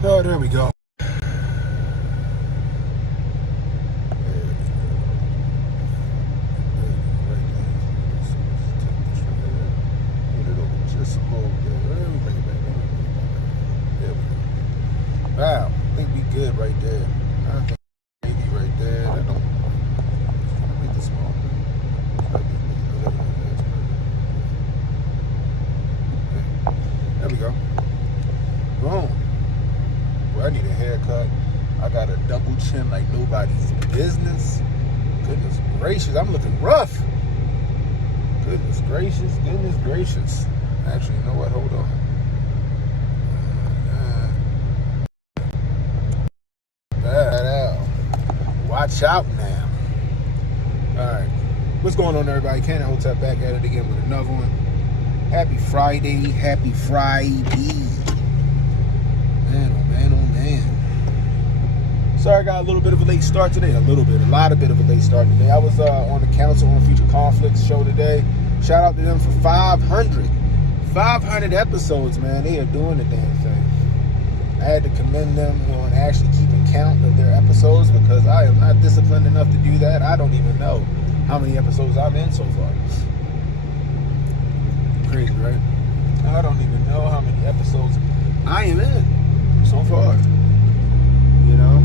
Oh, there we go. Wow, I think we good right there. I think maybe right there. That don't make the small. There we go. Boom. Well, I need a haircut. I got a double chin like nobody's business. Goodness gracious, I'm looking rough. Goodness gracious, goodness gracious. Actually, you know what? Hold on. Watch out now. Alright. What's going on, everybody? Ken and Hudson back at it again with another one. Happy Friday. Happy Friday. Man, oh man, oh man. Sorry I got a little bit of a late start today. A lot of a late start today. I was on the Council on Future Conflicts show today. Shout out to them for 500 episodes, man. They are doing the damn thing. I had to commend them on actually keeping count of their episodes because I am not disciplined enough to do that. I don't even know how many episodes I'm in so far. Crazy, right? I don't even know how many episodes I am in so far. You know?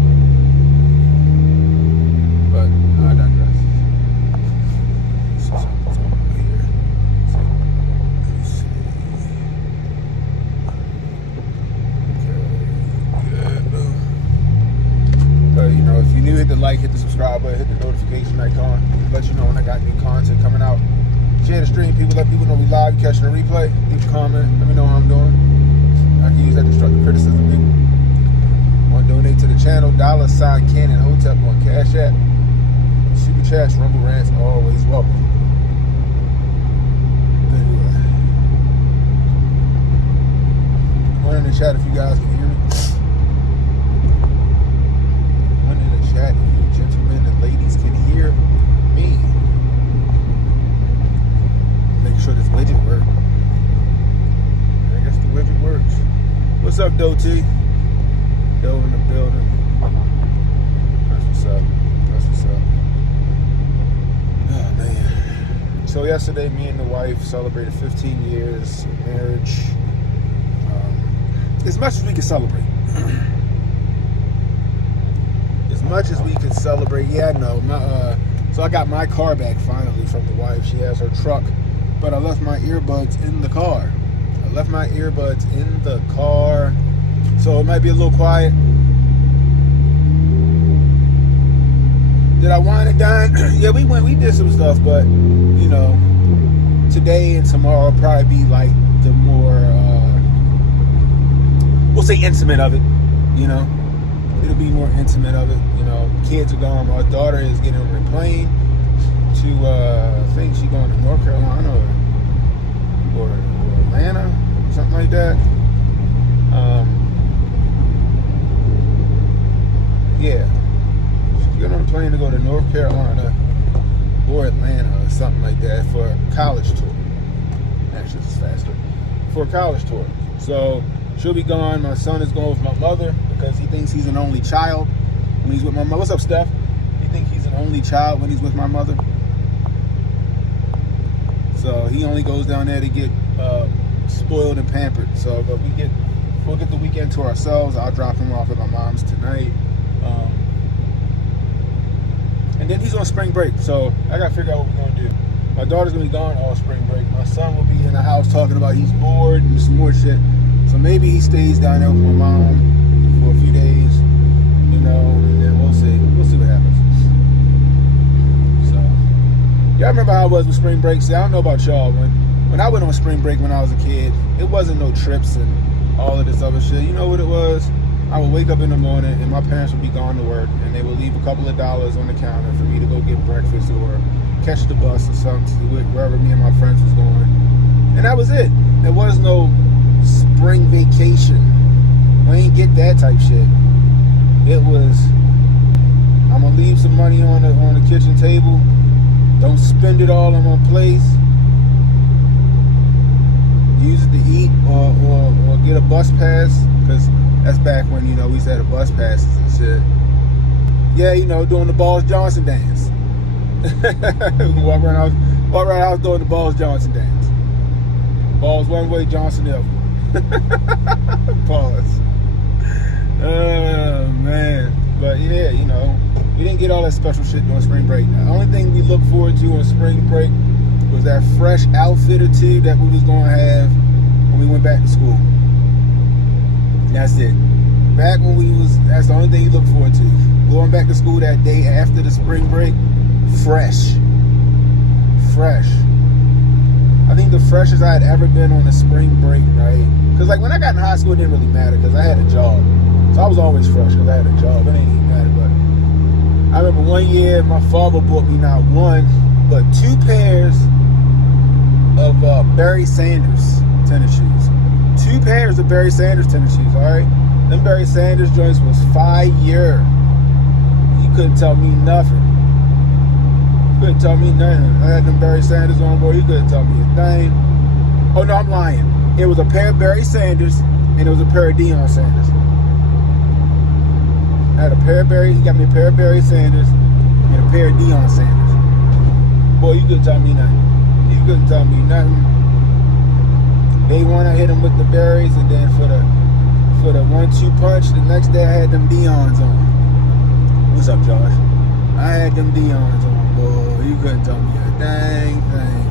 But I digress. You know, if you're new, hit the like, hit the subscribe button, hit the notification icon. Let you know when I got new content coming out. Share the stream, let people know we live. You catching a replay, leave a comment, let me know how I'm doing. I can use that constructive criticism. People want to donate to the channel, $ Ken and Hotep on Cash App. Super chats, rumble rants, always welcome. Anyway, one in the chat if you guys can hear me. Chat, if you gentlemen and ladies can hear me. Make sure this widget works. I guess the widget works. What's up, Doe T? Doe in the building. That's what's up. That's what's up. Oh, man. So yesterday, me and the wife celebrated 15 years of marriage. As much as we could celebrate. Much as we could celebrate. Yeah, I know. So I got my car back finally from the wife. She has her truck, but I left my earbuds in the car. So it might be a little quiet. Did I wine and dine? Yeah, we did some stuff, but you know, today and tomorrow will probably be like the more we'll say intimate of it, you know. It'll be more intimate of it, you know. Kids are gone. My daughter is getting on a plane to, I think she's going to North Carolina or Atlanta, something like that. Yeah, she's getting on a plane to go to North Carolina or Atlanta or something like that for a college tour. Actually, it's faster. For a college tour. So she'll be gone. My son is going with my mother because he thinks he's an only child when he's with my mother. What's up, Steph? He thinks he's an only child when he's with my mother. So he only goes down there to get spoiled and pampered. So, but we'll get the weekend to ourselves. I'll drop him off at my mom's tonight. And then he's on spring break. So I got to figure out what we're going to do. My daughter's going to be gone all spring break. My son will be in the house talking about he's bored and some more shit. So maybe he stays down there with my mom for a few days, you know, and then we'll see. We'll see what happens. So, y'all remember how I was with spring break? See, I don't know about y'all. When I went on spring break when I was a kid, it wasn't no trips and all of this other shit. You know what it was? I would wake up in the morning and my parents would be gone to work and they would leave a couple of dollars on the counter for me to go get breakfast or catch the bus or something to wherever me and my friends was going. And that was it. There was no spring vacation. We ain't get that type shit. It was, I'm gonna leave some money on the kitchen table. Don't spend it all in one place. Use it to eat or get a bus pass because That's back when, you know, we used to have the bus passes and shit. Yeah, you know, doing the Balls Johnson dance. walk around the house doing the Balls Johnson dance. Balls one way, Johnson the other. Pause. Oh, man. But yeah, you know, we didn't get all that special shit during spring break. The only thing we looked forward to on spring break was that fresh outfit or two that we was going to have when we went back to school. That's it. Back when that's the only thing you look forward to. Going back to school that day after the spring break, fresh. I think the freshest I had ever been on a spring break, right? Because like when I got in high school, it didn't really matter because I had a job. So I was always fresh because I had a job. It ain't even matter. But I remember one year my father bought me not one, but 2 pairs of Barry Sanders tennis shoes. 2 pairs of Barry Sanders tennis shoes, alright? Them Barry Sanders joints was fire. You couldn't tell me nothing. Couldn't tell me nothing. I had them Barry Sanders on, boy. You couldn't tell me a thing. Oh no, I'm lying. It was a pair of Barry Sanders and it was a pair of Deion Sanders. I had a pair of Barry. He got me a pair of Barry Sanders and a pair of Deion Sanders. Boy, you couldn't tell me nothing. You couldn't tell me nothing. Day one, I hit him with the berries, and then for the 1-2 punch, the next day I had them Deons on. What's up, Josh? I had them Deons on. Boy, you couldn't tell me a dang thing.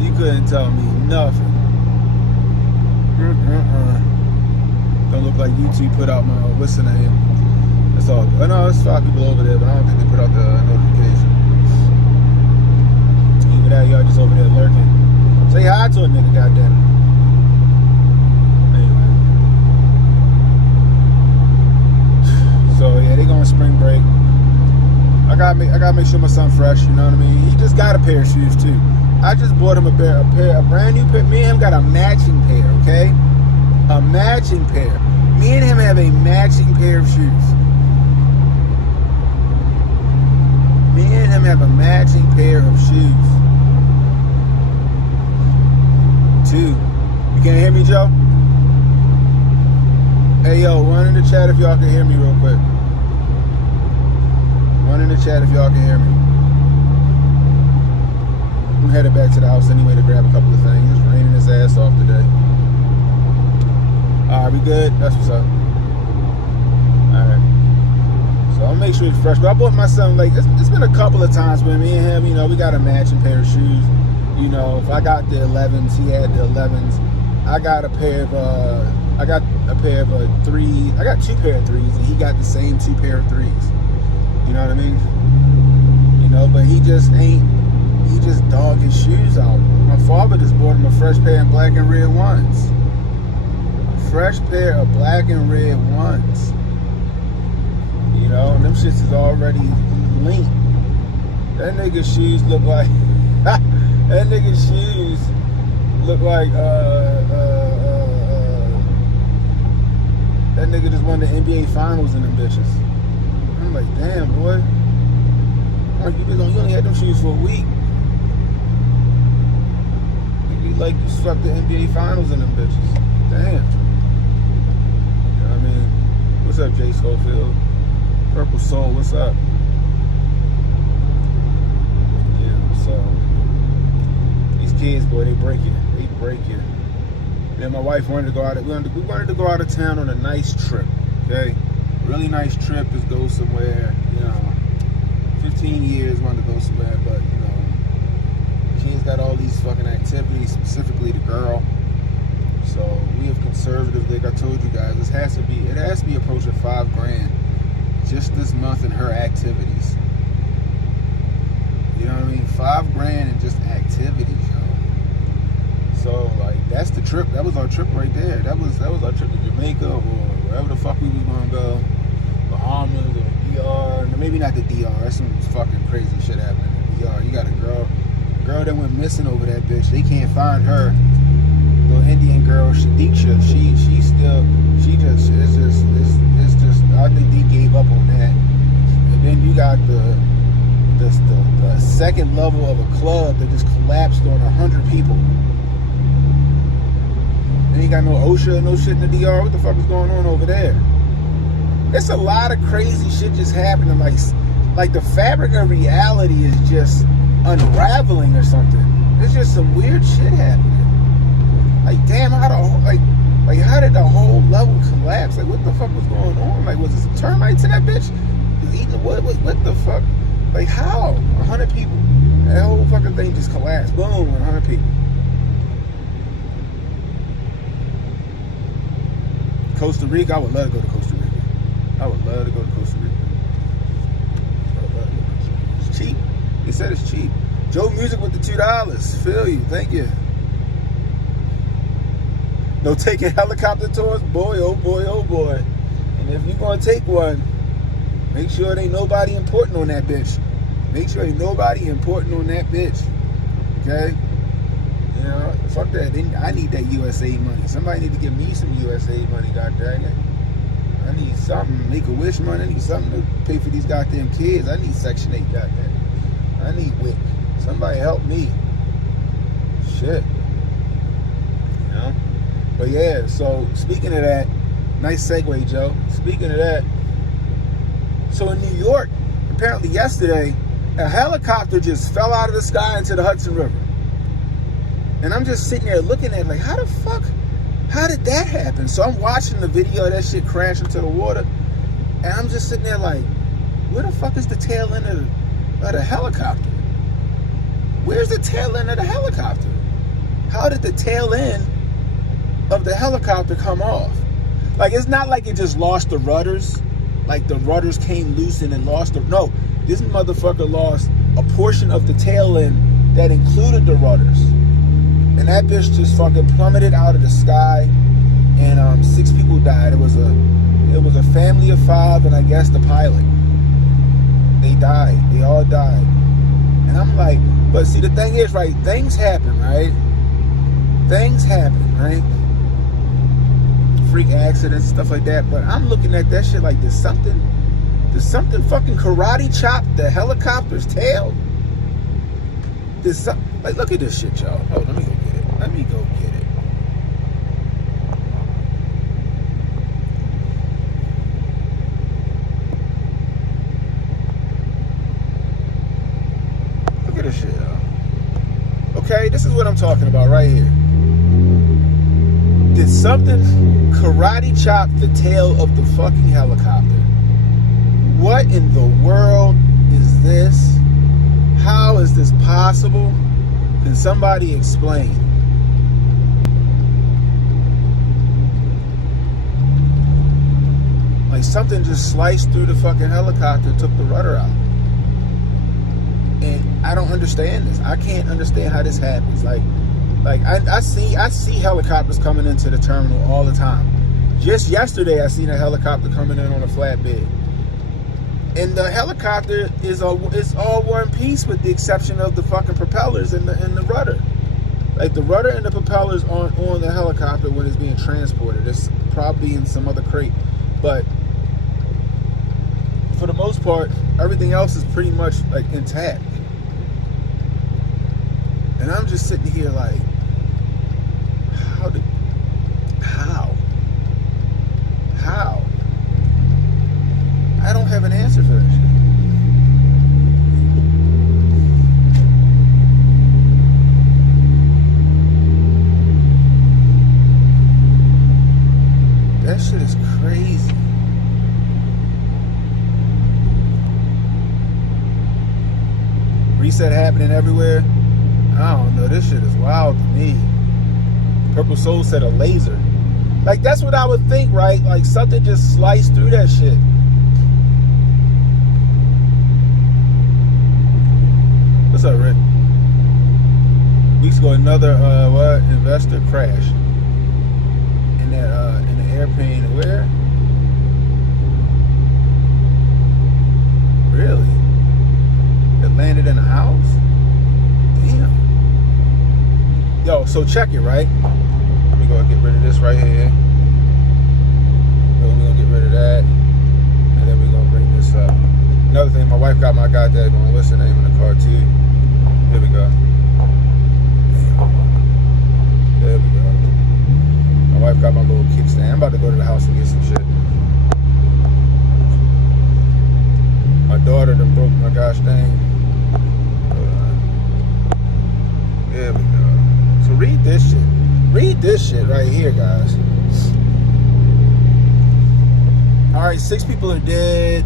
You couldn't tell me nothing. Don't look like YouTube put out my, what's the name? That's all. Oh no, it's 5 people over there, but I don't think they put out the notification. Even that, y'all just over there lurking. Say hi to a nigga, goddamn. Anyway. So yeah, they going spring break. I gotta make sure my son fresh, you know what I mean? He just got a pair of shoes too. I just bought him a brand new pair. Me and him got a matching pair, okay? A matching pair. Me and him have a matching pair of shoes. Me and him have a matching pair of shoes. 2. You can't hear me, Joe? Hey, yo, run in the chat if y'all can hear me real quick. Run in the chat if y'all can hear me. I'm headed back to the house anyway to grab a couple of things. It's raining his ass off today. Alright, we good? That's what's up. Alright. So I'll make sure it's fresh. But I bought my son, like, it's been a couple of times with me and him, you know, we got a matching pair of shoes. You know, if I got the 11s, he had the 11s. I got a pair of 3s. I got 2 pair of 3s, and he got the same 2 pair of 3s. You know what I mean? You know, but he just dogged his shoes out. My father just bought him a fresh pair of black and red ones. A fresh pair of black and red ones. You know, and them shits is already linked. That nigga's shoes look like that nigga's shoes look like that nigga just won the NBA Finals in them bitches. I'm like, damn, boy. You only had them shoes for a week. You swept the NBA Finals in them bitches. Damn. You know what I mean? What's up, Jay Schofield? Purple Soul, what's up? Yeah, so these kids, boy, they break you. They break you. Then my wife wanted to go out. We wanted to go out of town on a nice trip. Okay, really nice trip. Just go somewhere. You know, 15 years wanted to go somewhere, but you know, kids got all these fucking activities. Specifically, the girl. So we have conservative. Like I told you guys, it has to be approaching $5,000 just this month in her activities. You know what I mean? $5,000 in just activities, yo. So like that's the trip. That was our trip right there. That was our trip to Jamaica or wherever the fuck we was gonna go. Bahamas or DR. No, maybe not the DR. That's some fucking crazy shit happening in the DR. You got a girl that went missing over that bitch. They can't find her. Little Indian girl, Shadiksha. It's just. I think they gave up on that. And then you got the second level of a club that just collapsed on 100 people. They ain't got no OSHA and no shit in the DR. What the fuck is going on over there? It's a lot of crazy shit just happening. Like the fabric of reality is just unraveling or something. There's just some weird shit happening. Like, damn, how did the whole level collapse? Like, what the fuck was going on? Like, was it some termites in that bitch? Was eating what the fuck? Like, how? 100 people. That whole fucking thing just collapsed. Boom, 100 people. Costa Rica, I would love to go to Costa Rica. I would love to go to Costa Rica. It's cheap. They said it's cheap. Joe Music with the $2. Feel you. Thank you. No taking helicopter tours? Boy, oh boy, oh boy. And if you're going to take one, make sure there ain't nobody important on that bitch. Make sure ain't nobody important on that bitch. Okay? You know, fuck that. I need that USA money. Somebody need to give me some USA money, goddamn it. I need something. Make-A-Wish money. I need something to pay for these goddamn kids. I need Section 8, goddamn. I need WIC. Somebody help me. Shit. You know? But yeah, so speaking of that, nice segue, Joe. Speaking of that, so in New York, apparently yesterday, a helicopter just fell out of the sky into the Hudson River. And I'm just sitting there looking at it like, how did that happen? So I'm watching the video of that shit crash into the water, and I'm just sitting there like, where the fuck is the tail end of the helicopter? Where's the tail end of the helicopter? How did the tail end of the helicopter come off? Like, it's not like it just lost the rudders. Like the rudders came loose and then lost them. No, this motherfucker lost a portion of the tail end that included the rudders. And that bitch just fucking plummeted out of the sky, and 6 people died. It was a family of 5, and I guess the pilot. They died. They all died. And I'm like, but see, the thing is, right? Things happen, right? Things happen, right? Freak accidents, stuff like that. But I'm looking at that shit like, did something fucking karate chop the helicopter's tail? Like, look at this shit, y'all. Hold on, let me go get it. Let me go get it. Look at this shit, y'all. Okay, this is what I'm talking about right here. Did something karate chop the tail of the fucking helicopter? What in the world is this? How is this possible? Can somebody explain? Like, something just sliced through the fucking helicopter and took the rudder out. And I don't understand this. I can't understand how this happens. Like I see helicopters coming into the terminal all the time. Just yesterday, I seen a helicopter coming in on a flatbed. And the helicopter is all one piece with the exception of the fucking propellers and the rudder. Like, the rudder and the propellers aren't on the helicopter when it's being transported. It's probably in some other crate. But for the most part, everything else is pretty much like intact. And I'm just sitting here like, how? I don't have an answer for that shit. That shit is crazy. Reset happening everywhere. I don't know. This shit is wild to me. Purple Soul said a laser. Like, that's what I would think, right? Like, something just sliced through that shit. What's up, Rick? Weeks ago, another investor crashed in that in the airplane. Where? Really? It landed in a house? Damn. Yo, so check it, right? Let me go and get rid of this right here. We're gonna get rid of that, and then we're gonna bring this up. Another thing, my wife got my goddamn, what's the name in the car too? Here we go. There we go. wife got my little kickstand. I'm about to go to the house and get some shit. My daughter done broke my gosh dang. There we go. So read this shit. Read this shit right here, guys. Alright, 6 people are dead.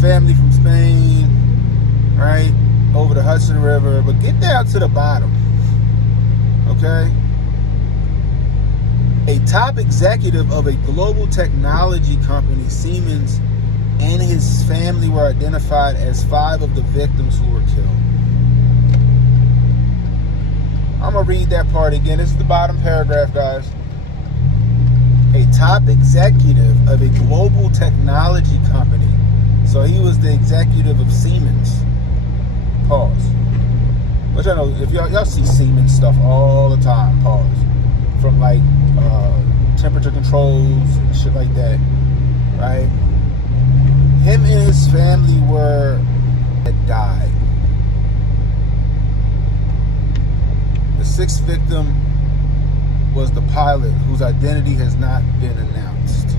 Family from Spain. Right? Over the Hudson River. But get down to the bottom. Okay? A top executive of a global technology company, Siemens, and his family were identified as 5 of the victims who were killed. I'm going to read that part again. This is the bottom paragraph, guys. A top executive of a global technology company. So he was the executive of Siemens. Pause. Which I know, if y'all see Siemens stuff all the time. Pause. From like temperature controls and shit like that. Right? Him and his family had died. The 6th victim was the pilot, whose identity has not been announced.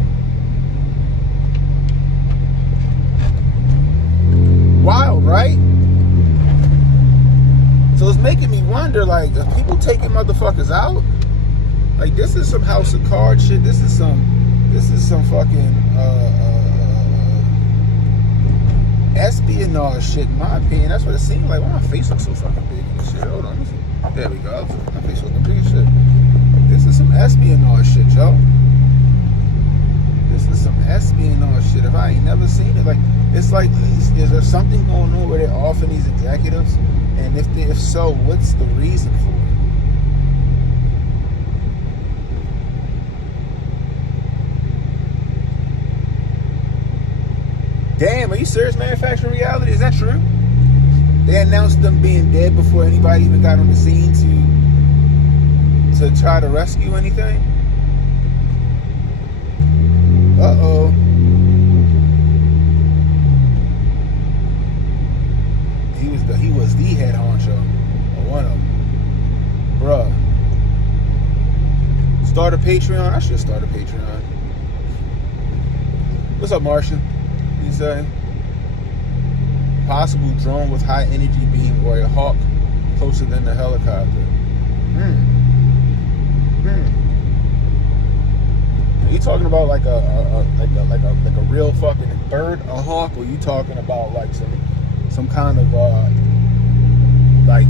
Wild, right? So it's making me wonder, like, are people taking motherfuckers out? Like, this is some House of Cards shit. This is some fucking espionage shit, in my opinion. That's what it seems like. Why my face looks so fucking big and shit? Hold on, let me see. There we go. My face looking big as shit. This is some espionage shit, yo. This is some espionage shit. If I ain't never seen it, like, it's like, is there something going on where they're offing these executives? And if so, what's the reason for it? Damn, are you serious? Manufacturing reality? Is that true? They announced them being dead before anybody even got on the scene to try to rescue anything? Uh-oh. He was the head honcho, or one of them. Bruh. Start a Patreon? I should start a Patreon. What's up, Martian? You say? Possible drone with high energy beam or a hawk closer than the helicopter. Are you talking about like a real fucking bird, a hawk, or are you talking about like some kind of like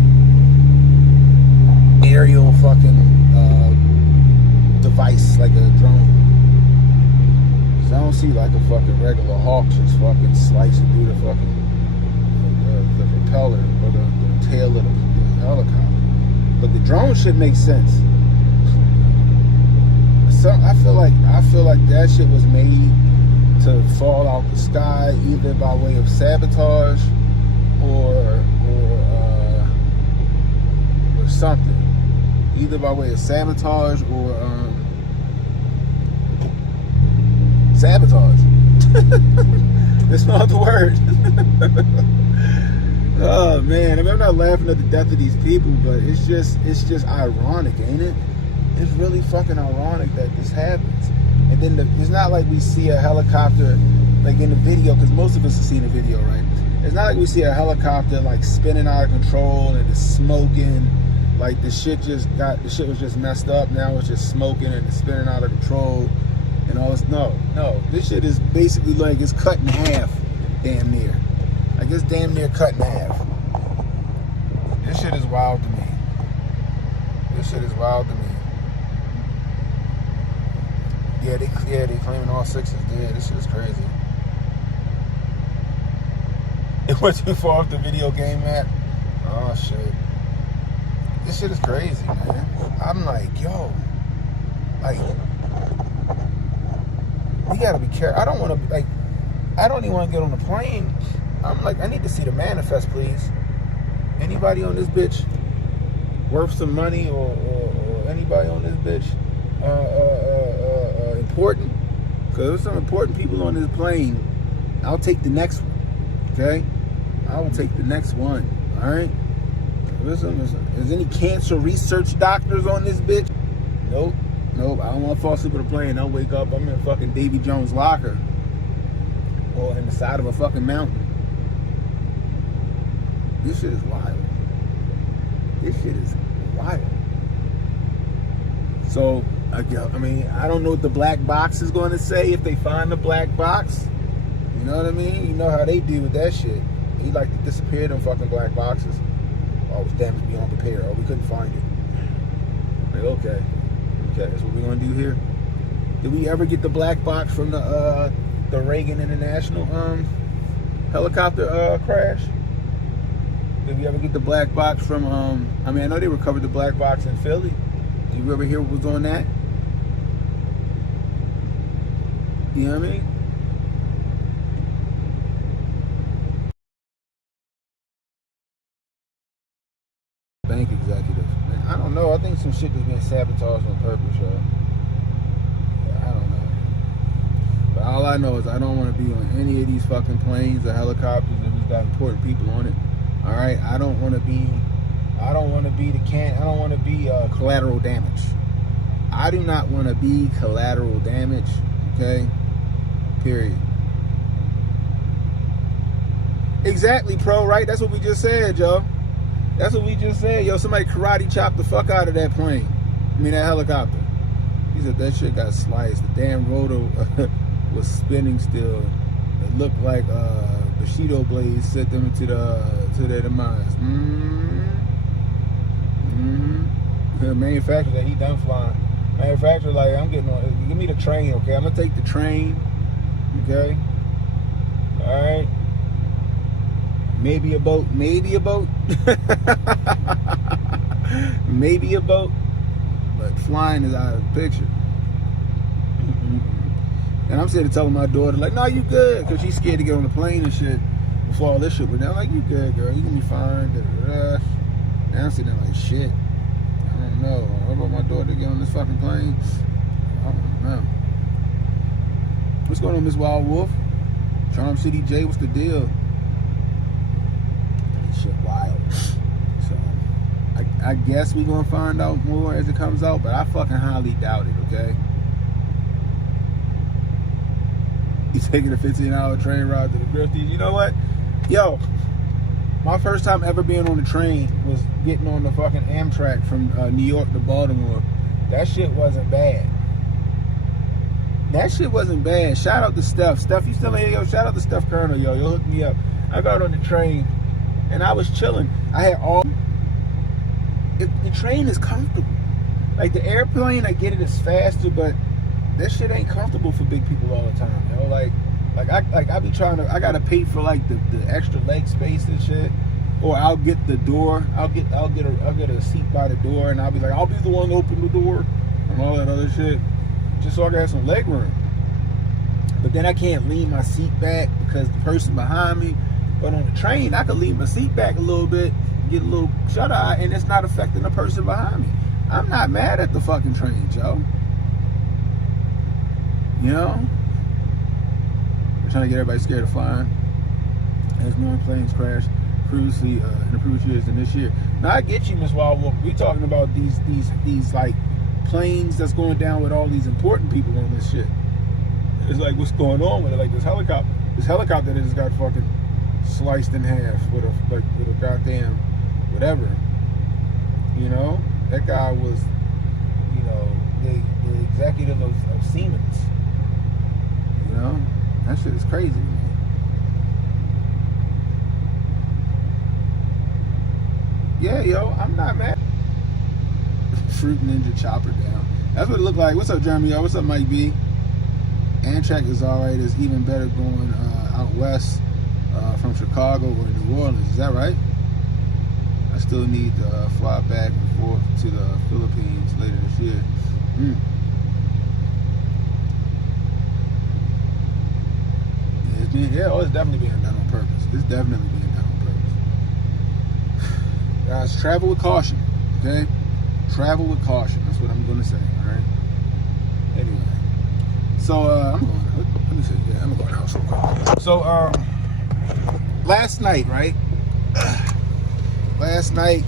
aerial fucking device, like a drone? Cause I don't see like a fucking regular hawk just fucking slicing through the fucking the propeller or the tail of the helicopter. But the drone shit makes sense. So I feel like that shit was made to fall out the sky either by way of sabotage or something. Either by way of sabotage or sabotage. It's not the word. Oh man, I mean, I'm not laughing at the death of these people, but it's just ironic, ain't it? It's really fucking ironic that this happens. And then it's not like we see a helicopter like in the video, because most of us have seen the video, right? It's not like we see a helicopter like spinning out of control and it's smoking, like the shit was just messed up. Now it's just smoking and it's spinning out of control and all this. No, this shit is basically like it's cut in half, damn near. Like it's damn near cut in half. This shit is wild to me. This shit is wild to me. Yeah, they claiming all 6 is dead. This shit is crazy. It went too far off the video game map. Oh shit. This shit is crazy, man. I'm like, yo, like, we gotta be careful. I don't even want to get on the plane. I'm like, I need to see the manifest, please. Anybody on this bitch worth some money, or anybody on this bitch important? Because there's some important people on this plane. I'll take the next one. Okay, I will take the next one. All right. Listen. Is any cancer research doctors on this bitch? Nope. Nope, I don't want to fall asleep with a plane. I'll wake up, I'm in fucking Davy Jones' locker. Or in the side of a fucking mountain. This shit is wild. This shit is wild. So, I mean, I don't know what the black box is going to say if they find the black box. You know what I mean? You know how they deal with that shit. He like to disappear them fucking black boxes. Oh, it was damaged beyond repair. Oh, we couldn't find it. Like, okay, that's what we're gonna do here. Did we ever get the black box from the Reagan International helicopter crash? Did we ever get the black box from I mean, I know they recovered the black box in Philly. Did you ever hear what was on that? You know what I mean? Bank executive. Man, I don't know. I think some shit has been sabotaged on purpose, y'all. I don't know. But all I know is I don't want to be on any of these fucking planes or helicopters if it's got important people on it. All right, I don't want to be collateral damage. I do not want to be collateral damage. Okay. Period. Exactly, pro. Right? That's what we just said, yo. That's what we just said. Yo, somebody karate chopped the fuck out of that plane. I mean, that helicopter. He said that shit got sliced. The damn rotor was spinning still. It looked like Bushido blades set them to their demise. The manufacturer that he done flying. Manufacturer like, I'm getting on. Give me the train, okay? I'm gonna take the train, okay? All right. Maybe a boat. Maybe a boat. Maybe a boat. But flying is out of the picture. And I'm sitting telling my daughter, like, no, you good. Because she's scared to get on the plane and shit before all this shit went down. Like, you good, girl. You gonna be fine. And I'm sitting there like, shit. I don't know. What about my daughter to get on this fucking plane? I don't know. What's going on, Miss Wild Wolf? Charm City J, what's the deal? Shit wild. So I guess we gonna find out more as it comes out, but I fucking highly doubt it, okay? He's taking a 15-hour train ride to the Grifties. You know what? Yo, my first time ever being on the train was getting on the fucking Amtrak from New York to Baltimore. That shit wasn't bad. That shit wasn't bad. Shout out to Steph. Steph, you still in here? Yo, shout out to Steph Kerner, yo. Yo, hook me up. I got on the train and I was chilling. I had all... The train is comfortable. Like the airplane, I get it, it's faster, but that shit ain't comfortable for big people all the time, you know? Like I be trying to, I gotta pay for like the extra leg space and shit. Or I'll get the door, I'll get a seat by the door, and I'll be like, I'll be the one to open the door and all that other shit, just so I can have some leg room. But then I can't lean my seat back because the person behind me. But on the train, I could lean my seat back a little bit, get a little shut eye, and it's not affecting the person behind me. I'm not mad at the fucking train, Joe. You know? They're trying to get everybody scared of flying. As more planes crash previously in the previous years than this year. Now I get you, Miss Wild Wolf. We talking about these like planes that's going down with all these important people on this shit. It's like, what's going on with it? Like this helicopter that just got fucking sliced in half with a goddamn whatever. You know, that guy was, you know, the executive of Siemens. You know, that shit is crazy, man. Yeah, yo, I'm not mad. Fruit Ninja chopper down. That's what it looked like. What's up, Jeremy? Yo, what's up, Mike B? Amtrak is alright. It's even better going out west from Chicago or New Orleans. Is that right? I still need to fly back and forth to the Philippines later this year. It's definitely being done on purpose. It's definitely being done on purpose. Guys, travel with caution, okay? Travel with caution. That's what I'm going to say, all right? Anyway. So, I'm going, let me see. Yeah, I'm going out so quick. So, last night, right? Last night,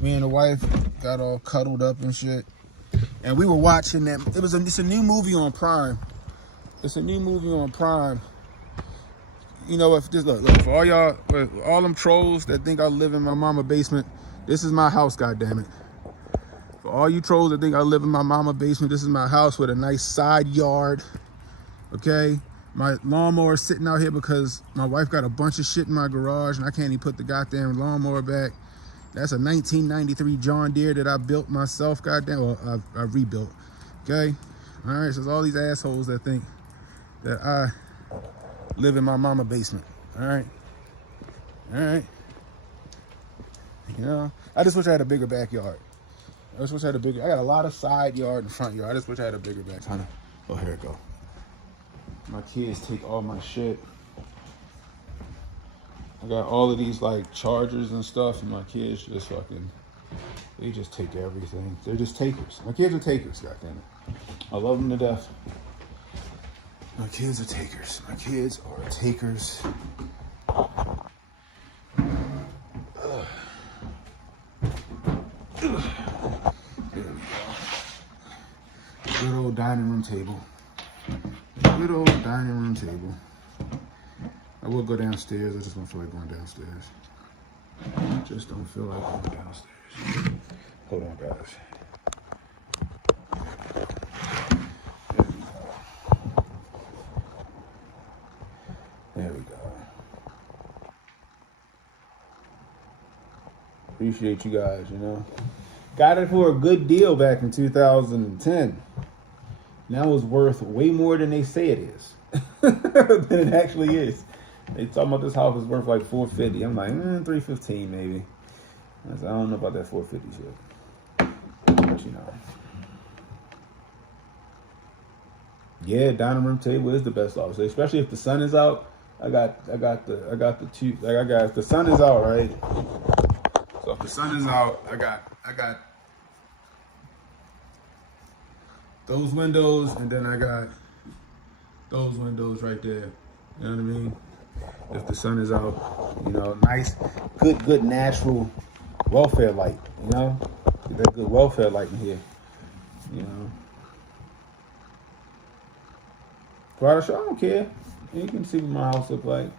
me and the wife got all cuddled up and shit. and we were watching that. It's a new movie on Prime. It's a new movie on Prime. You know, if this look for all y'all, all them trolls that think I live in my mama basement, this is my house, goddammit. For all you trolls that think I live in my mama basement, this is my house with a nice side yard. Okay, my lawnmower is sitting out here because my wife got a bunch of shit in my garage and I can't even put the goddamn lawnmower back. That's a 1993 John Deere that I built myself, goddamn. Well, I rebuilt. Okay, all right. So it's all these assholes that think that I live in my mama basement. All right. You know, I just wish I had a bigger backyard. I got a lot of side yard and front yard. I just wish I had a bigger back. Oh, here it go. My kids take all my shit. I got all of these like chargers and stuff, and my kids just they just take everything. They're just takers. My kids are takers, goddammit. I love them to death. My kids are takers. My kids are takers. There we go. Good old dining room table. Good old dining room table. I will go downstairs. I just don't feel like going downstairs. Just don't feel like going downstairs. Hold on, guys. There we go. Appreciate you guys, you know. Got it for a good deal back in 2010. Now it's worth way more than they say it is. Than it actually is. They talking about this house is worth like $450. I'm like, $315 maybe. I don't know about that $450 shit. But you know. Yeah, dining room table is the best obviously, especially if the sun is out. If the sun is out, right? So if the sun is out, I got those windows, and then I got those windows right there. You know what I mean? If the sun is out, you know, nice, good natural welfare light, you know? Get that good welfare light in here, you know? But I don't care. You can see what my house look like.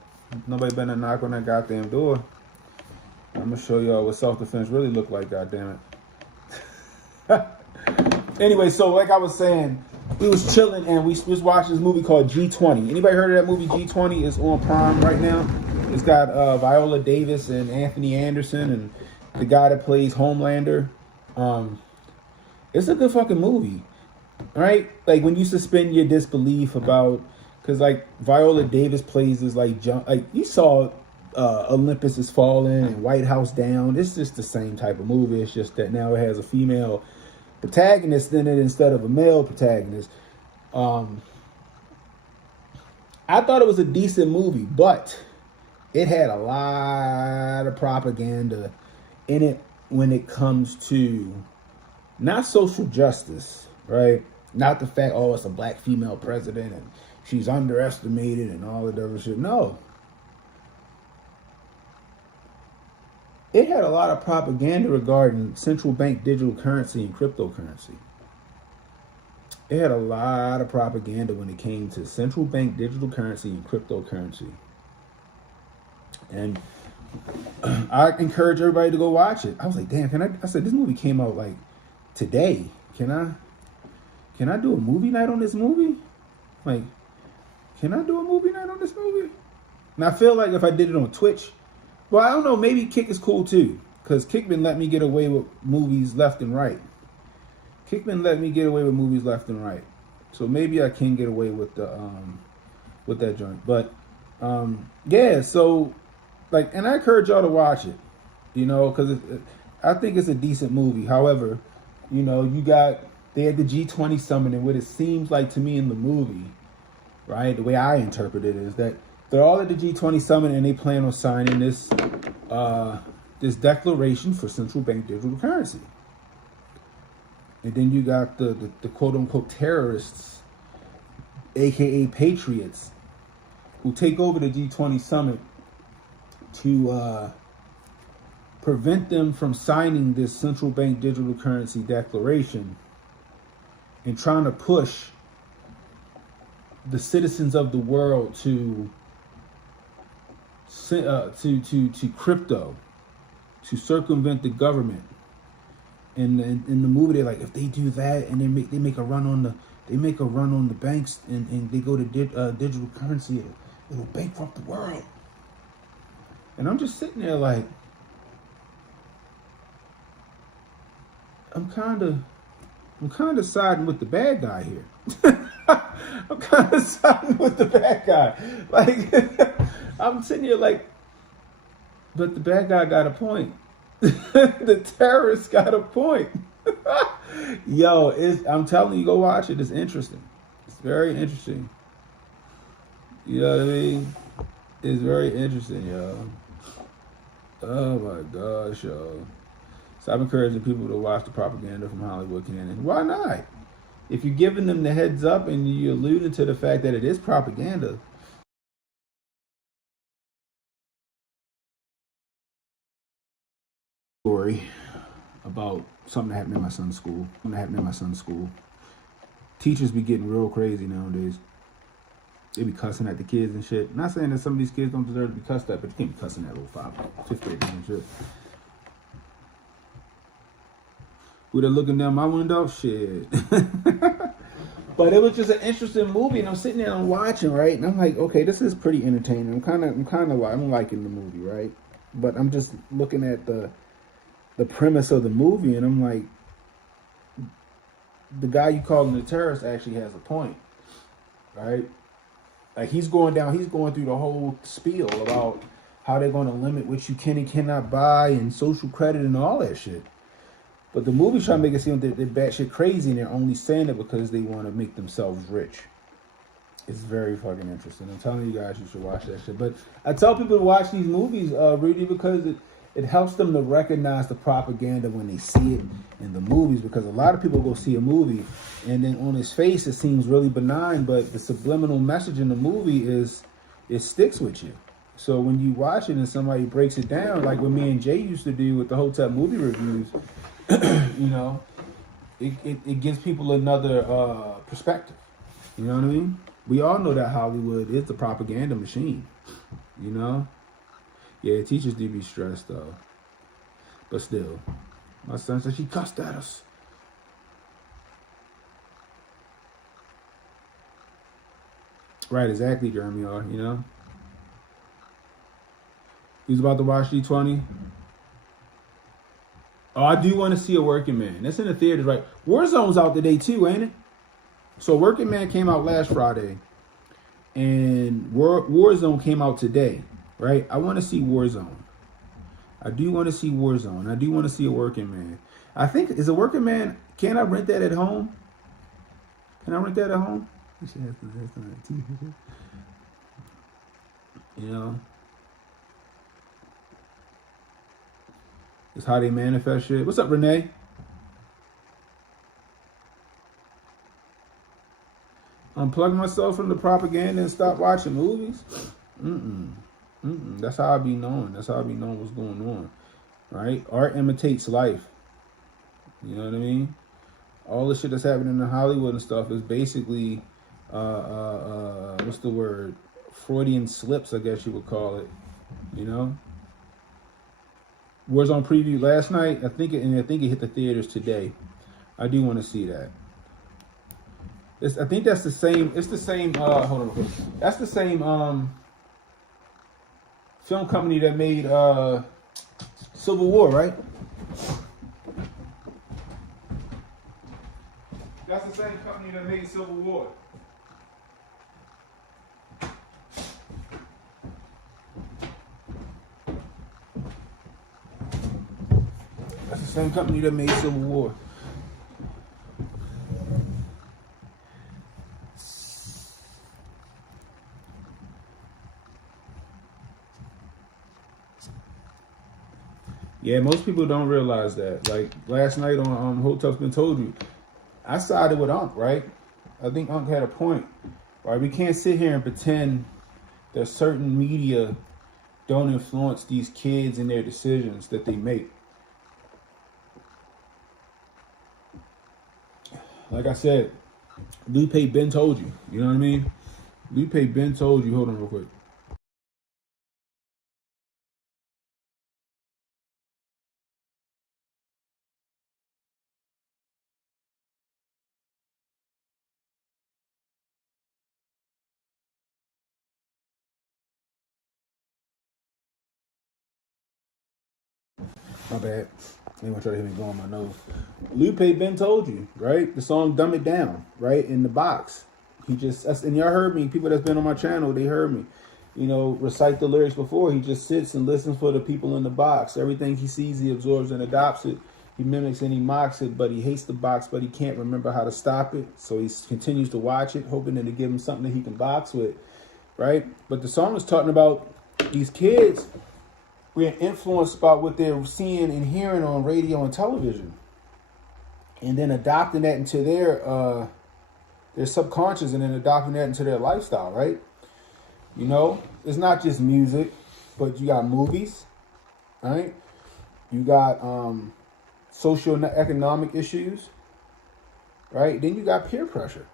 Nobody better knock on that goddamn door. I'm gonna show y'all what self-defense really look like, goddammit. Anyway, so like I was saying, we was chilling and we was watching this movie called G20. Anybody heard of that movie? G20 is on Prime right now. It's got Viola Davis and Anthony Anderson and the guy that plays Homelander. It's a good fucking movie, right? Like when you suspend your disbelief about, because like Viola Davis plays this like you saw Olympus Is Falling and White House Down. It's just the same type of movie. It's just that now it has a female protagonist in it instead of a male protagonist. I thought it was a decent movie, but it had a lot of propaganda in it when it comes to not social justice, right? Not the fact, oh, it's a black female president and she's underestimated and all that other shit. No. It had a lot of propaganda regarding central bank digital currency and cryptocurrency. It had a lot of propaganda when it came to central bank digital currency and cryptocurrency. And I encourage everybody to go watch it. I was like, damn, I said, this movie came out like today. Can I do a movie night on this movie? Like, can I do a movie night on this movie? And I feel like if I did it on Twitch, well, I don't know, maybe Kick is cool too. Because Kick been letting me get away with movies left and right. Kick been letting me get away with movies left and right. So maybe I can get away with that joint. But yeah, so like, and I encourage y'all to watch it, you know, because I think it's a decent movie. However, you know, they had the G20 summit, and what it seems like to me in the movie, right, the way I interpret it is that they're all at the G20 summit and they plan on signing this declaration for central bank digital currency. And then you got the quote unquote terrorists, aka patriots, who take over the G20 summit to prevent them from signing this central bank digital currency declaration and trying to push the citizens of the world to crypto, to circumvent the government. And in the movie, they're like, if they do that and they make a run on the banks and they go to digital currency, it'll bankrupt the world. And I'm just sitting there like, I'm kind of siding with the bad guy here. I'm kind of siding with the bad guy. Like, I'm sitting here like, but the bad guy got a point. The terrorist got a point. Yo, I'm telling you, go watch it. It's interesting. It's very interesting. You know what I mean? It's very interesting, yo. Oh my gosh, yo. Stop encouraging people to watch the propaganda from Hollywood canon. Why not? If you're giving them the heads up and you're alluding to the fact that it is propaganda. Story about something that happened in my son's school. Teachers be getting real crazy nowadays. They be cussing at the kids and shit. Not saying that some of these kids don't deserve to be cussed at, but you can't be cussing at little 5th graders and shit. Who they're looking down my window? Shit. But it was just an interesting movie, and I'm sitting there and watching, right? And I'm like, okay, this is pretty entertaining. I'm liking the movie, right? But I'm just looking at the premise of the movie, and I'm like, the guy you calling the terrorist actually has a point, right? Like he's going through the whole spiel about how they're going to limit what you can and cannot buy and social credit and all that shit. But the movie's trying to make it seem that they're batshit crazy, and they're only saying it because they want to make themselves rich. It's very fucking interesting. I'm telling you guys, you should watch that shit. But I tell people to watch these movies, really, because it helps them to recognize the propaganda when they see it in the movies. Because a lot of people go see a movie, and then on its face it seems really benign, but the subliminal message in the movie it sticks with you. So when you watch it and somebody breaks it down, like what me and Jay used to do with the Hotel movie reviews, you know, it gives people another perspective. You know what I mean? We all know that Hollywood is the propaganda machine. You know? Yeah, teachers do be stressed though. But still, my son said she cussed at us. Right, exactly, Jeremy. You know? He's about to watch G20. Oh, I do want to see A Working Man. That's in the theaters, right? Warzone's out today too, ain't it? So Working Man came out last Friday, and Warzone came out today, right? I want to see Warzone. I do want to see Warzone. I do want to see A Working Man. I think, is A Working Man, can I rent that at home? Can I rent that at home? You know? It's how they manifest shit. What's up, Renee? Unplug myself from the propaganda and stop watching movies? That's how I be knowing. That's how I be knowing what's going on. Right? Art imitates life. You know what I mean? All the shit that's happening in Hollywood and stuff is basically, what's the word? Freudian slips, I guess you would call it. You know? Warzone preview last night. I think it hit the theaters today. I do want to see that. I think that's the same. It's the same. Hold on. That's the same film company that made Civil War, right? That's the same company that made Civil War. That's the same company that made Civil War. Yeah, most people don't realize that. Like last night on Hotel's Been Told You, I sided with Unc, right? I think Unc had a point. Right? We can't sit here and pretend that certain media don't influence these kids and their decisions that they make. Like I said, Lupe Ben told you. You know what I mean? Lupe Ben told you. Hold on real quick. My bad. They want to try to hit me going on my nose. Lupe Ben told you, right? The song "Dumb It Down," right in the box. He just and y'all heard me. People that's been on my channel, they heard me. You know, recite the lyrics before. He just sits and listens for the people in the box. Everything he sees, he absorbs and adopts it. He mimics and he mocks it, but he hates the box, but he can't remember how to stop it. So he continues to watch it, hoping that it give him something that he can box with, right? But the song is talking about these kids being influenced by what they're seeing and hearing on radio and television, and then adopting that into their subconscious, and then adopting that into their lifestyle, right? You know, it's not just music, but you got movies, right? You got socio-economic issues, right? Then you got peer pressure.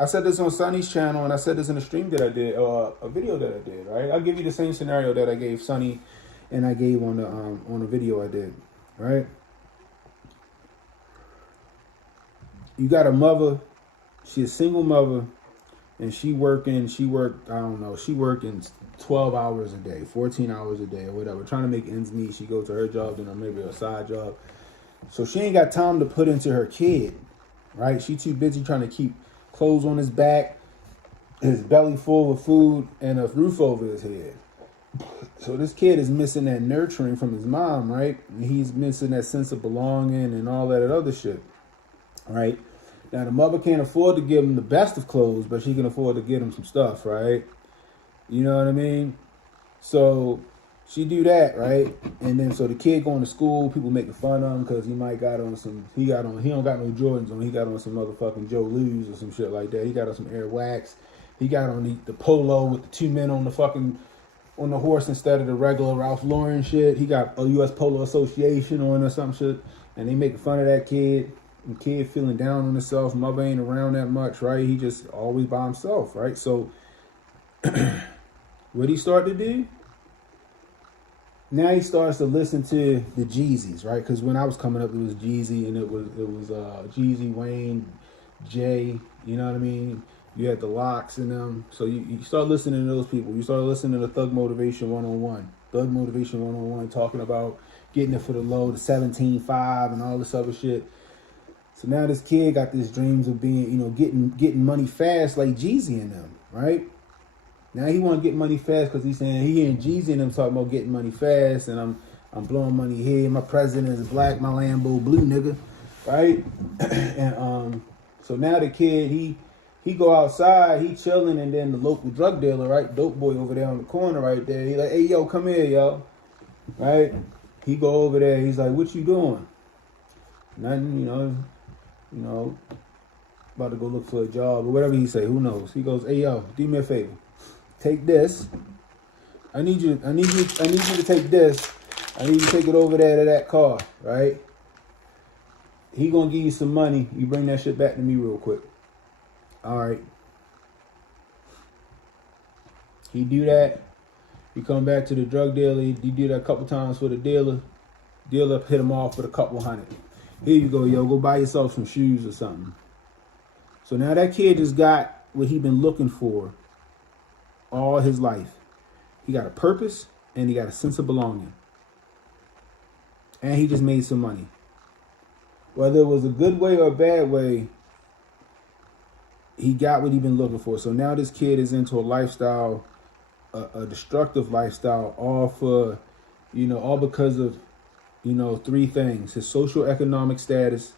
I said this on Sonny's channel, and I said this in a stream that I did, a video that I did, right? I'll give you the same scenario that I gave Sonny and I gave on the video I did, right? You got a mother, she's a single mother, and she worked, I don't know, she working 12 hours a day, 14 hours a day or whatever, trying to make ends meet. She goes to her job, then maybe a side job. So she ain't got time to put into her kid, right? She too busy trying to keep clothes on his back, his belly full of food, and a roof over his head. So this kid is missing that nurturing from his mom, right? And he's missing that sense of belonging and all that other shit, right? Now, the mother can't afford to give him the best of clothes, but she can afford to get him some stuff, right? You know what I mean? So she do that, right? And then so the kid going to school, people making fun of him because he might got on some, he don't got no Jordans on, he got on some motherfucking Joe Lou's or some shit like that. He got on some Air Wax. He got on the polo with the two men on the horse instead of the regular Ralph Lauren shit. He got a U.S. Polo Association on or some shit. And they making fun of that kid. And kid feeling down on himself. Mother ain't around that much, right? He just always by himself, right? So what he start to do? Now he starts to listen to the Jeezys, right? Because when I was coming up, it was Jeezy, and it was Jeezy, Wayne, Jay. You know what I mean? You had the Locks in them. So you start listening to those people. You start listening to Thug Motivation 101. Thug Motivation 101 talking about getting it for the low, the 17.5 and all this other shit. So now this kid got these dreams of being, you know, getting money fast like Jeezy and them, right? Now he want to get money fast because he's saying he and Jeezy and them talking about getting money fast, and I'm blowing money here. My president is black, my Lambo blue, nigga, right? And so now the kid he go outside, he chilling, and then the local drug dealer, right, dope boy over there on the corner right there, he like, hey yo, come here, yo, right? He go over there, he's like, what you doing? Nothing, you know, about to go look for a job or whatever he say, who knows? He goes, hey yo, do me a favor. Take this. I need you to take this. I need you to take it over there to that car, right? He gonna give you some money. You bring that shit back to me real quick. All right. He do that. He come back to the drug dealer. He do that a couple times for the dealer. Dealer hit him off with a couple $100. Here you go, yo. Go buy yourself some shoes or something. So now that kid just got what he been looking for all his life. He got a purpose and he got a sense of belonging. And he just made some money. Whether it was a good way or a bad way, he got what he been looking for. So now this kid is into a lifestyle, a destructive lifestyle, all for, all because of, three things: his social economic status,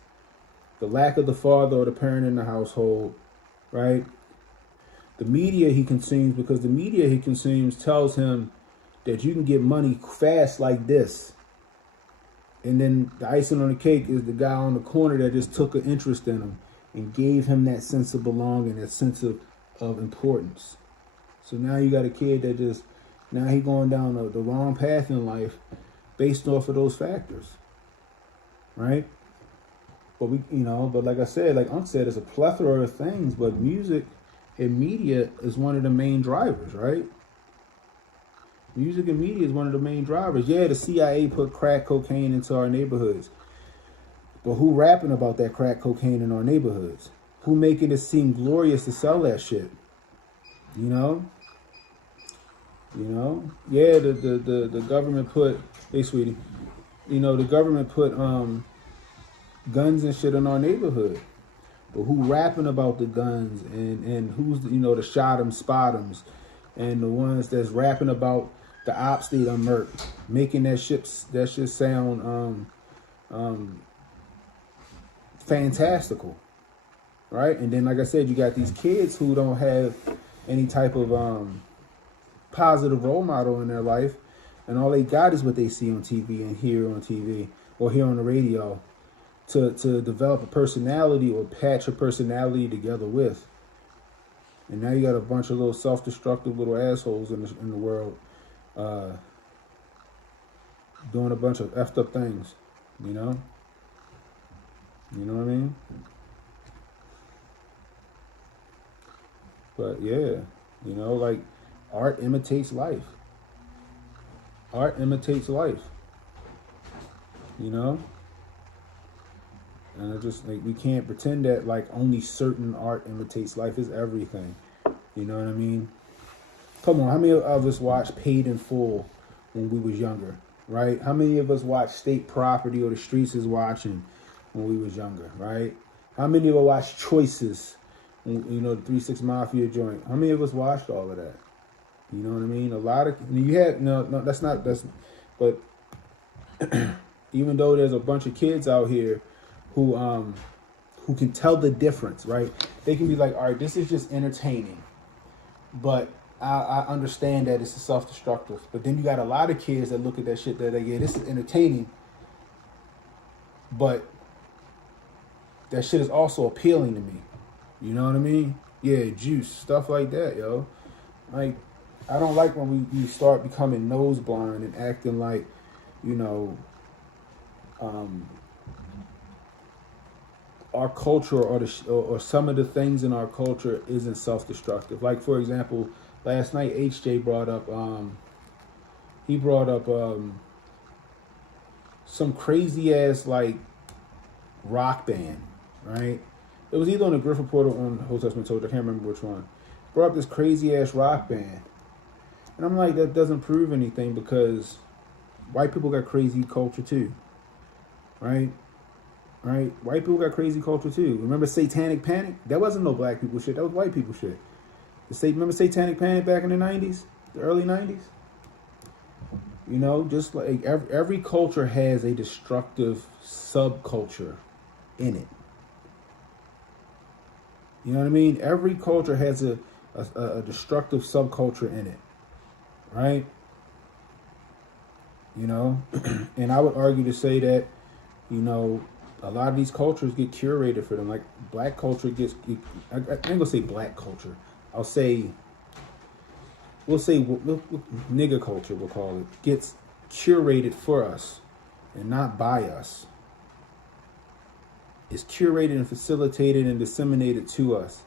the lack of the father or the parent in the household, right? The media he consumes, because the media he consumes tells him that you can get money fast like this. And then the icing on the cake is the guy on the corner that just took an interest in him and gave him that sense of belonging, that sense of importance. So now you got a kid that now he going down the wrong path in life based off of those factors, right? But but like I said, like Unc said, there's a plethora of things, but music and media is one of the main drivers, right? Music and media is one of the main drivers. Yeah, the CIA put crack cocaine into our neighborhoods. But who rapping about that crack cocaine in our neighborhoods? Who making it seem glorious to sell that shit? You know? Yeah, the government put, hey sweetie, the government put guns and shit in our neighborhood. But who rapping about the guns and who's the shot 'em, spot 'ems, and the ones that's rapping about the ops they done murked, making that shit sound fantastical, right? And then like I said, you got these kids who don't have any type of positive role model in their life, and all they got is what they see on TV and hear on TV or hear on the radio to develop a personality or patch a personality together with. And now you got a bunch of little self-destructive little assholes in the world doing a bunch of effed up things, You know what I mean? But yeah, like art imitates life. Art imitates life. And I just like we can't pretend that like only certain art imitates life. Is everything. You know what I mean? Come on, how many of us watched Paid in Full when we was younger, right? How many of us watched State Property or The Streets is Watching when we was younger, right? How many of us watched Choices, the 3 6 Mafia joint? How many of us watched all of that? You know what I mean? A lot of you had but even though there's a bunch of kids out here who can tell the difference, right? They can be like, all right, this is just entertaining, but I understand that it's self-destructive. But then you got a lot of kids that look at that shit that this is entertaining, but that shit is also appealing to me. You know what I mean? Yeah, juice, stuff like that, yo. Like, I don't like when we start becoming nose blind and acting like, our culture or some of the things in our culture isn't self-destructive. Like, for example, last night HJ brought up some crazy ass like rock band, right? It was either on the Griff Report or on Hudson, I can't remember which one. Brought up this crazy ass rock band, and I'm like, that doesn't prove anything because white people got crazy culture too, right? Right? White people got crazy culture too. Remember Satanic Panic? That wasn't no black people shit. That was white people shit. Remember Satanic Panic back in the 90s? The early 90s? Just like every culture has a destructive subculture in it. You know what I mean? Every culture has a destructive subculture in it. Right? And I would argue to say that, a lot of these cultures get curated for them. Like black culture gets, I ain't gonna say black culture. We'll say nigger culture, we'll call it, gets curated for us and not by us. It's curated and facilitated and disseminated to us,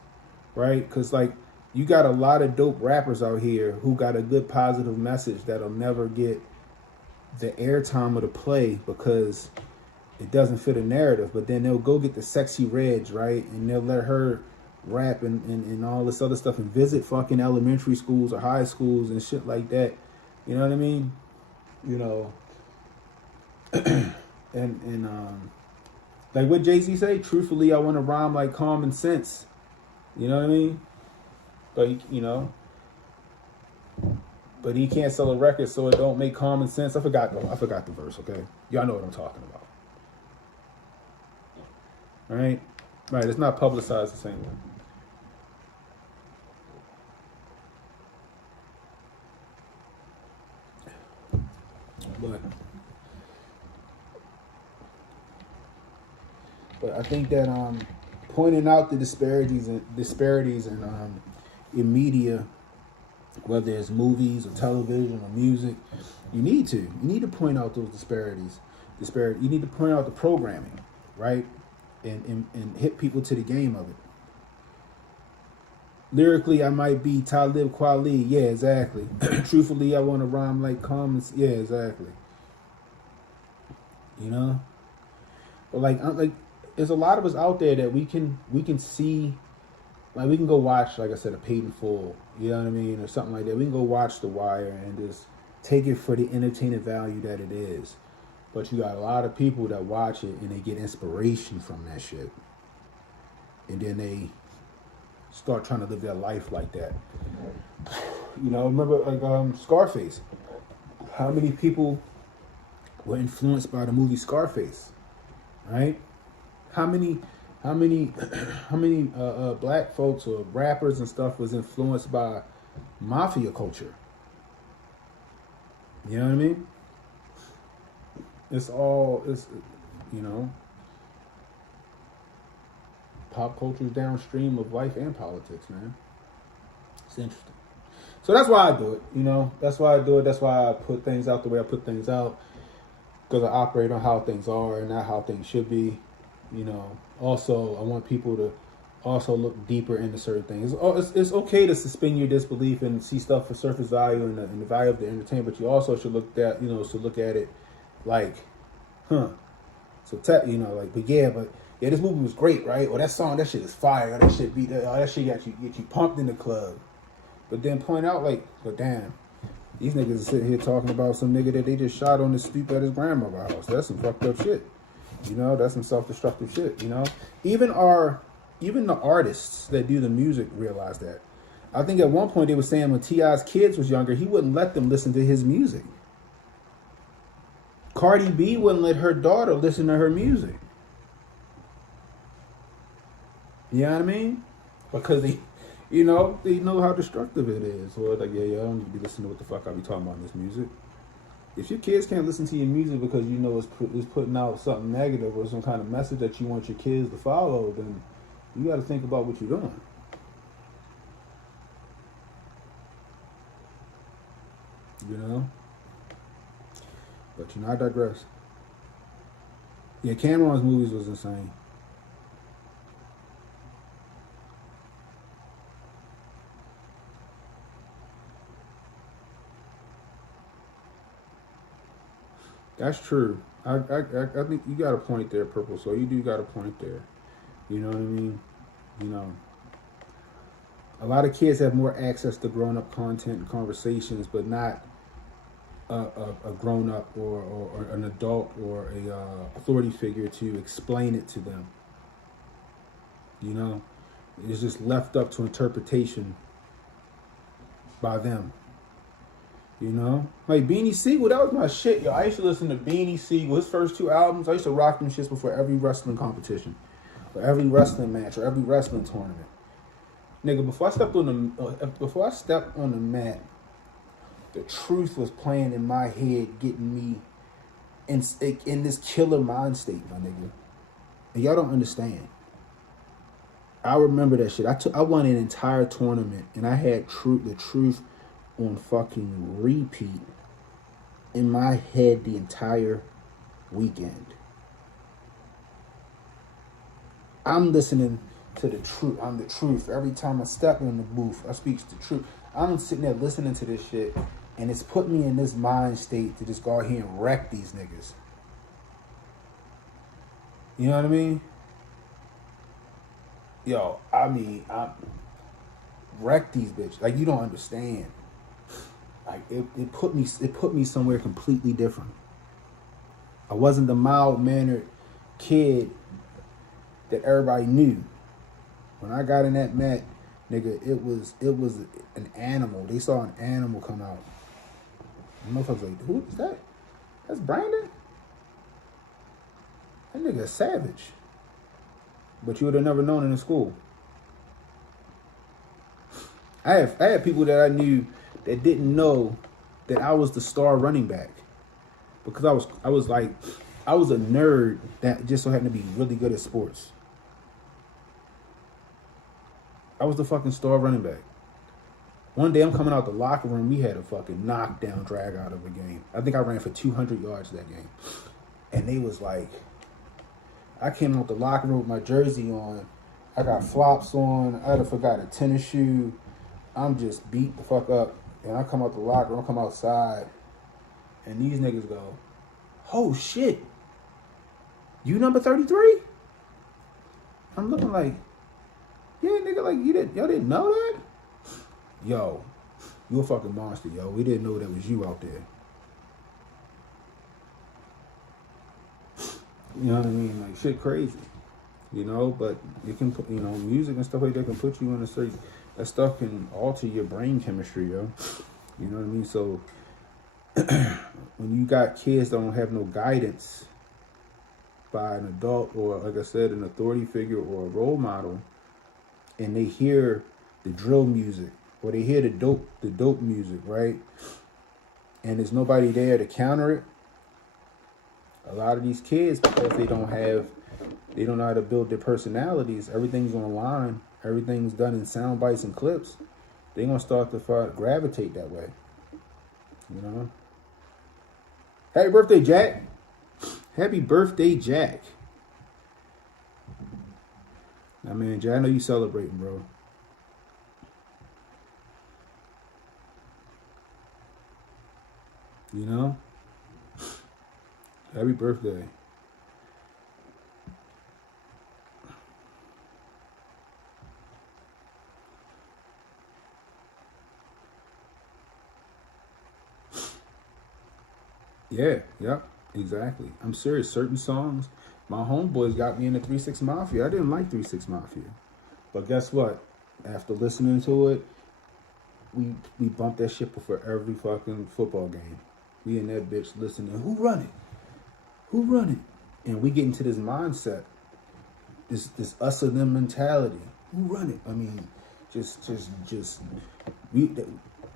right? Because like you got a lot of dope rappers out here who got a good positive message that'll never get the airtime or the play because it doesn't fit a narrative. But then they'll go get the Sexy Reg, right? And they'll let her rap and all this other stuff and visit fucking elementary schools or high schools and shit like that. You know what I mean? And like what Jay-Z say, truthfully, I want to rhyme like common sense. You know what I mean? But he can't sell a record, so it don't make common sense. I forgot the verse, okay? Y'all know what I'm talking about. Right? Right, it's not publicized the same way. But I think that pointing out the disparities in media, whether it's movies or television or music, you need to point out those disparities. You need to point out the programming, right? and hit people to the game of it. Lyrically, I might be Talib Kweli. Yeah, exactly. Truthfully, I want to rhyme like comments. Yeah, exactly. You know? But like, there's a lot of us out there that we can see. Like, we can go watch, like I said, a Paid in Full. You know what I mean? Or something like that. We can go watch The Wire and just take it for the entertainment value that it is. But you got a lot of people that watch it and they get inspiration from that shit. And then they start trying to live their life like that. You know, remember like Scarface. How many people were influenced by the movie Scarface? Right? How many black folks or rappers and stuff was influenced by mafia culture? You know what I mean? It's you know, pop culture's downstream of life and politics, man. It's interesting. So that's why I do it, you know. That's why I do it. That's why I put things out the way I put things out. Because I operate on how things are and not how things should be. You know, also, I want people to also look deeper into certain things. It's okay to suspend your disbelief and see stuff for surface value and the value of the entertainment, but you also should look at, you know, look at it like, but yeah, this movie was great, right? Or that song, that shit is fire. Or that shit that shit get you pumped in the club. But then point out like, but damn, these niggas are sitting here talking about some nigga that they just shot on the stoop at his grandmother's house. That's some fucked up shit. You know, that's some self-destructive shit, you know? Even the artists that do the music realize that. I think at one point they were saying when T.I.'s kids was younger, he wouldn't let them listen to his music. Cardi B wouldn't let her daughter listen to her music. You know what I mean? Because they know how destructive it is. Or like, yeah, I don't need to be listening to what the fuck I be talking about in this music. If your kids can't listen to your music because you know it's putting out something negative or some kind of message that you want your kids to follow, then you got to think about what you're doing. You know? But you know, I digress. Yeah, Cameron's movies was insane. That's true. I think you got a point there, Purple. So you do got a point there. You know what I mean? You know, a lot of kids have more access to grown-up content and conversations, but not a grown-up or an adult or a authority figure to explain it to them. You know, it's just left up to interpretation by them. You know, like Beanie Siegel, that was my shit, yo. I used to listen to Beanie Siegel, his first 2 albums. I used to rock them shits before every wrestling competition, or every wrestling match, or every wrestling tournament. Nigga, before I stepped on the mat, the truth was playing in my head, getting me in this killer mind state, my nigga. And y'all don't understand. I remember that shit. I won an entire tournament, and I had the truth on fucking repeat in my head the entire weekend. I'm listening to the truth. I'm the truth. Every time I step in the booth, I speak the truth. I'm sitting there listening to this shit, and it's put me in this mind state to just go out here and wreck these niggas. You know what I mean? Yo, I wreck these bitches. Like, you don't understand. Like, it put me somewhere completely different. I wasn't the mild-mannered kid that everybody knew. When I got in that mat, nigga, it was an animal. They saw an animal come out. The motherfuckers like, who is that? That's Brandon? That nigga a savage. But you would have never known it in school. I had people that I knew that didn't know that I was the star running back, because I was a nerd that just so happened to be really good at sports. I was the fucking star running back. One day I'm coming out the locker room, we had a fucking knockdown drag out of a game. I think I ran for 200 yards that game. And they was like, I came out the locker room with my jersey on. I got flops on. I forgot a tennis shoe. I'm just beat the fuck up. And I come out the locker room, I come outside, and these niggas go, oh shit, you number 33? I'm looking like, yeah, nigga, like y'all didn't know that? Yo, you a fucking monster, yo. We didn't know that was you out there. You know what I mean? Like, shit crazy. You know, but it can put, you know, music and stuff like that can put you in a certain, that stuff can alter your brain chemistry, yo. You know what I mean? So, when you got kids that don't have no guidance by an adult or, like I said, an authority figure or a role model, and they hear the drill music or they hear the dope music, right? And there's nobody there to counter it. A lot of these kids, because they don't know how to build their personalities, everything's on a line, everything's done in sound bites and clips, they're going to start to gravitate that way. You know? Happy birthday, Jack. Happy birthday, Jack. Now, man, Jack, I know you celebrating, bro. You know? Happy birthday. Yeah, exactly. I'm serious. Certain songs, my homeboys got me into 3 6 Mafia. I didn't like 3 6 Mafia. But guess what? After listening to it, we bumped that shit before every fucking football game. We in that bitch listening, who run it? Who run it? And we get into this mindset, this us or them mentality. Who run it? I mean,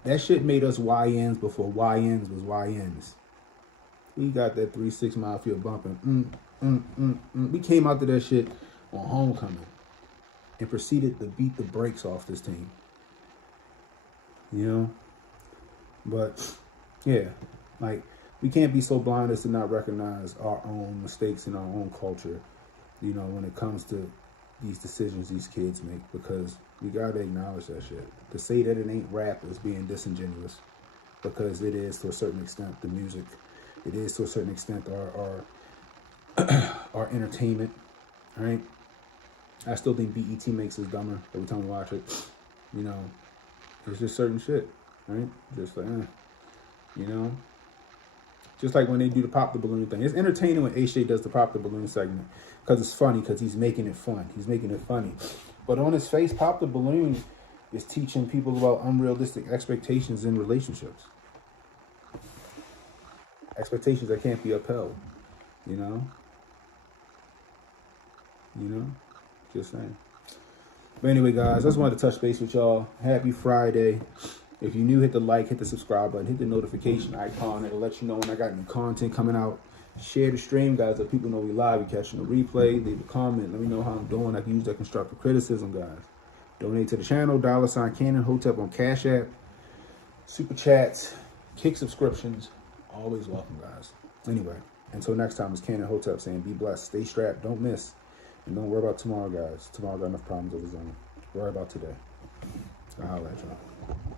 that shit made us YNs before YNs was YNs. We got that 3 6 Mafia bumping. We came out to that shit on homecoming and proceeded to beat the brakes off this team. You know? But, yeah, like, we can't be so blind as to not recognize our own mistakes in our own culture, you know, when it comes to these decisions these kids make, because we got to acknowledge that shit. To say that it ain't rap is being disingenuous, because it is to a certain extent the music. It is to a certain extent our entertainment, right? I still think BET makes us dumber every time we watch it. You know, it's just certain shit, right? Just like, you know, just like when they do the pop the balloon thing. It's entertaining when A-Shay does the pop the balloon segment because it's funny, because he's making it fun. He's making it funny. But on his face, pop the balloon is teaching people about unrealistic expectations in relationships. Expectations that can't be upheld, you know? Just saying. But anyway, guys, I just wanted to touch base with y'all. Happy Friday. If you're new, hit the like, hit the subscribe button, hit the notification icon. It'll let you know when I got new content coming out. Share the stream, guys, let people know we live. We catching the replay. Leave a comment. Let me know how I'm doing. I can use that constructive criticism, guys. Donate to the channel. $ Cannon Hotep on Cash App. Super chats. Kick subscriptions. Always welcome, guys. Anyway, until next time, it's Cannon Hotep saying be blessed, stay strapped, don't miss, and don't worry about tomorrow, guys. Tomorrow got enough problems of his own. Worry about today. I'll holler at y'all.